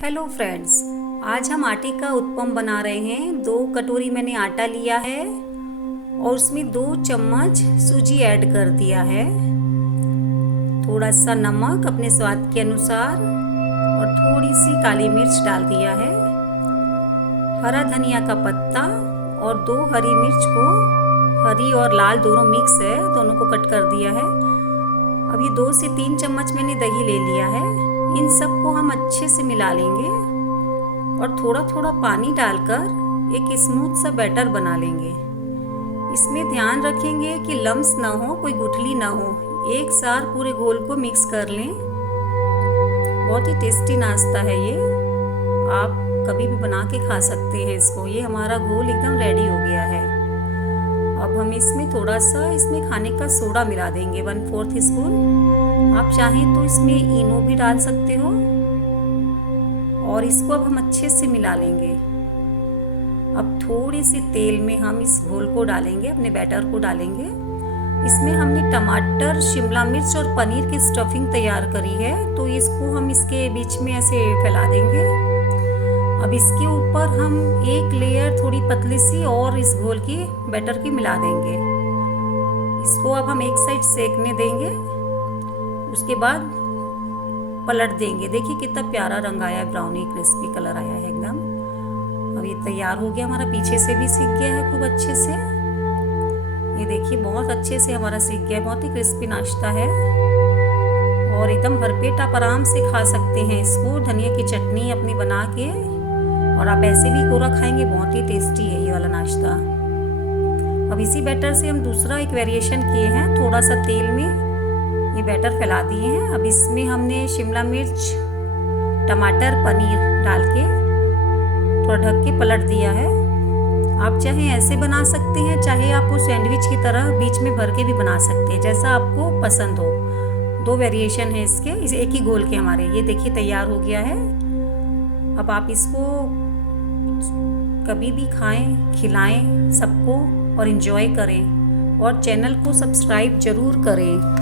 Hello friends, आज हम आटे का उत्पम बना रहे हैं। 2 कटोरी मैंने आटा लिया है और उसमें 2 चम्मच सूजी ऐड कर दिया है। थोड़ा सा नमक अपने स्वाद के अनुसार और थोड़ी सी काली मिर्च डाल दिया है। हरा धनिया का पत्ता और 2 हरी मिर्च को, हरी और लाल दोनों मिक्स है, दोनों को कट कर दिया है। अब ये 2 से 3 चम्मच मैंने दही ले लिया है। इन सब को हम अच्छे से मिला लेंगे और थोड़ा थोड़ा पानी डालकर एक स्मूथ सा बैटर बना लेंगे। इसमें ध्यान रखेंगे कि लम्स ना हो, कोई गुठली ना हो। एक साथ पूरे घोल को मिक्स कर लें। बहुत ही टेस्टी नाश्ता है ये, आप कभी भी बना के खा सकते हैं इसको। ये हमारा घोल एकदम रेडी हो गया है। अब हम इसमें थोड़ा सा खाने का सोडा मिला देंगे, 1/4 स्पून। आप चाहें तो इसमें इनो भी डाल सकते हो। और इसको अब हम अच्छे से मिला लेंगे। अब थोड़ी सी तेल में हम इस घोल को डालेंगे, अपने बैटर को डालेंगे। इसमें हमने टमाटर, शिमला मिर्च और पनीर की स्टफिंग तैयार करी है, तो इसको हम इसके बीच में ऐसे फैला देंगे। अब इसके ऊपर हम एक लेयर थोड़ी पतली सी और इस घोल की बैटर की मिला देंगे। इसको अब हम एक साइड सेकने देंगे, उसके बाद पलट देंगे। देखिए कितना प्यारा रंग आया है, ब्राउनी क्रिस्पी कलर आया है एकदम। अब ये तैयार हो गया हमारा, पीछे से भी सीख गया है खूब अच्छे से। ये देखिए बहुत अच्छे से हमारा सीख गया है, बहुत ही क्रिस्पी नाश्ता है और एकदम भरपेट आप आराम से खा सकते हैं इसको, धनिया की चटनी अपनी बना के। और आप ऐसे भी कोरा खाएंगे, बहुत ही टेस्टी है ये वाला नाश्ता। अब इसी बैटर से हम दूसरा एक वेरिएशन किए हैं। थोड़ा सा तेल में ये बैटर फैला दिए हैं। अब इसमें हमने शिमला मिर्च, टमाटर, पनीर डाल के थोड़ा ढक के पलट दिया है। आप चाहे ऐसे बना सकते हैं, चाहे आप वो सैंडविच की तरह बीच में भर के भी बना सकते हैं, जैसा आपको पसंद हो। 2 वेरिएशन है इसके, इसे एक ही गोल के हमारे। ये देखिए तैयार हो गया है। अब आप इसको कभी भी खाएं, खिलाएं सबको और एंजॉय करें। और चैनल को सब्सक्राइब ज़रूर करें।